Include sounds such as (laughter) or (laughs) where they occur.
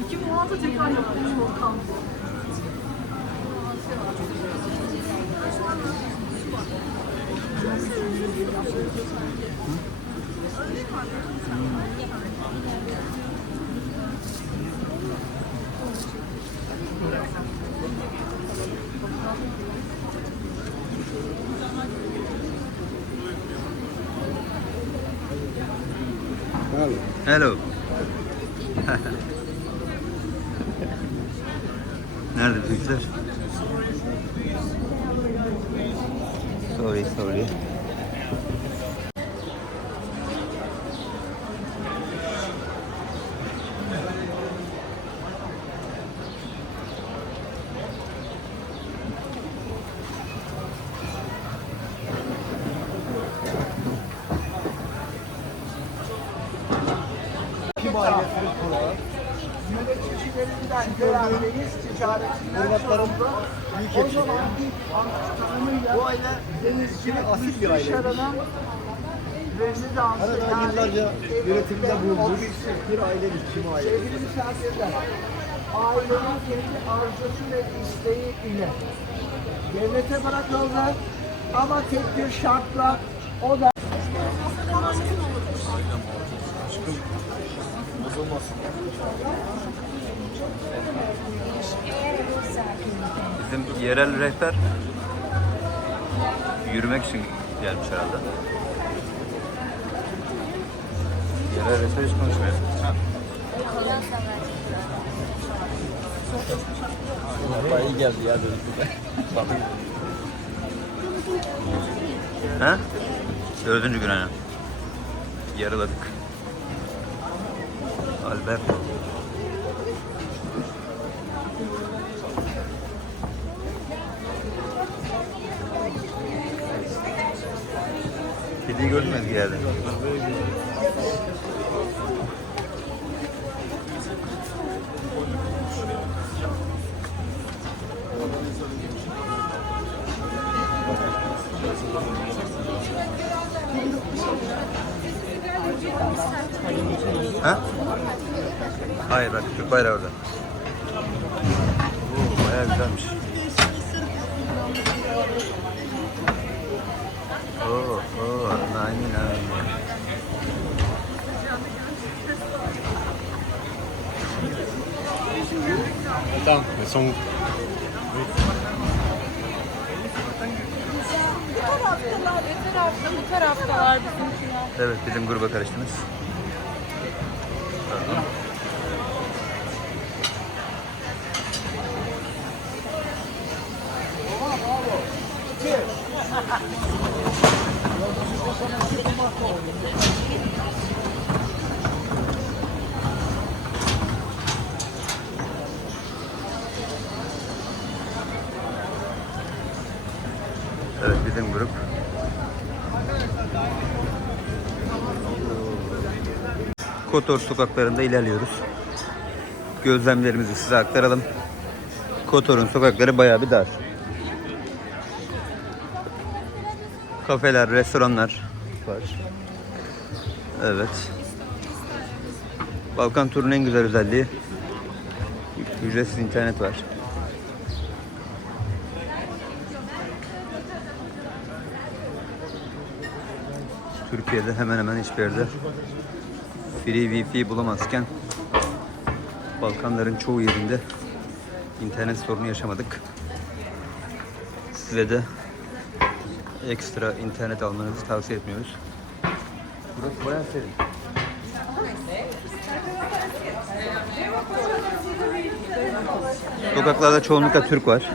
İki muhatı tekrar yapmış Volkan. Hello. (laughs) Nerede? Sorry, sorry. Kim ailesinin kurulu? Yöneticilerinden görevliyiz, ticaretinden sorumlu. O zaman ilk anlaşmanıyla bu aile denizci asil bir aile. Karadağ yıllarca yönetimde bulunmuş bir ailedir kim aile. Sevgili misafirler, ailenin kendi arzusu ve isteği ile devlete bırakıldı ama tek bir şartla o da Bizim yerel rehber yürümek için gelmiş herhalde. Yerel rehber hiç konuşmuyor. Bayağı iyi geldi ya böyle. He? Dördüncü gün aynen. Yarıladık. Alberto. Kediyi gördün mü Ezgi yerde? Ha? Hayır bak Türk bayrağı orada. Oo, bayağı güzelmiş. Oo, oo, nani nani. Tamam, son Bu taraftalar, öte tarafta, bu taraftalar bizimkiler. Evet bizim gruba karıştınız. Tamam. Evet bizim grup. Kotor sokaklarında ilerliyoruz. Gözlemlerimizi size aktaralım. Kotor'un sokakları bayağı bir dar. Kafeler, restoranlar var. Evet. Balkan turunun en güzel özelliği ücretsiz internet var. Türkiye'de hemen hemen hiçbir yerde free wifi bulamazken Balkanların çoğu yerinde internet sorunu yaşamadık. Size de ekstra internet almanızı tavsiye etmiyoruz. Burası bayağı serin. Sokaklarda çoğunlukla Türk var.